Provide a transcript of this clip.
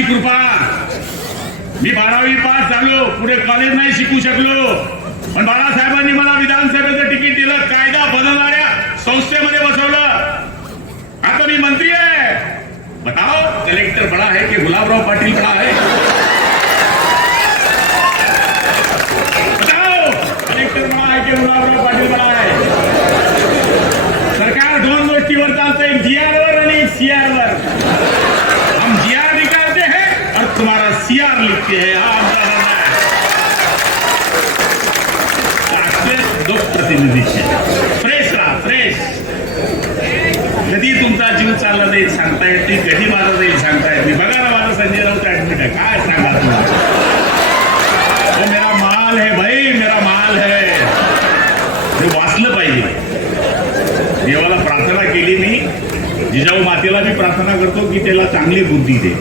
ती कृपा. मी बारावी पास झालो. पुढे कॉलेज नाही शिकू शकलो. पण बाळासाहेबांनी मला विधानसभेचं तिकीट दिलं. कायदा बनवणाऱ्या संस्थेमध्ये बसवलं. आता मी मंत्री आहे. बताओ कलेक्टर बड़ा आहे की गुलाबराव पाटील बड़ा आहे? बताओ कलेक्टर बड़ा आहे की गुलाबराव पाटील बड़ा आहे? सरकार दोन गोष्टीवर चालतंय एक आणि सीआरवर सीआर लिखते हैं हा निर्णय लोकप्रतिनिधी फ्रेश फ्रेश तुमचा जीव चालला जाईल सांगता जाईल सांगता बघा ना माझा संजय राऊत ऍडमिट आहे काय सांगा तुम्हाला मेरा माल है भाई मेरा माल है हे वाचलं पाहिजे देवाला प्रार्थना केली मी जिजाऊ मातेला मी प्रार्थना करतो की त्याला चांगली बुद्धी दे.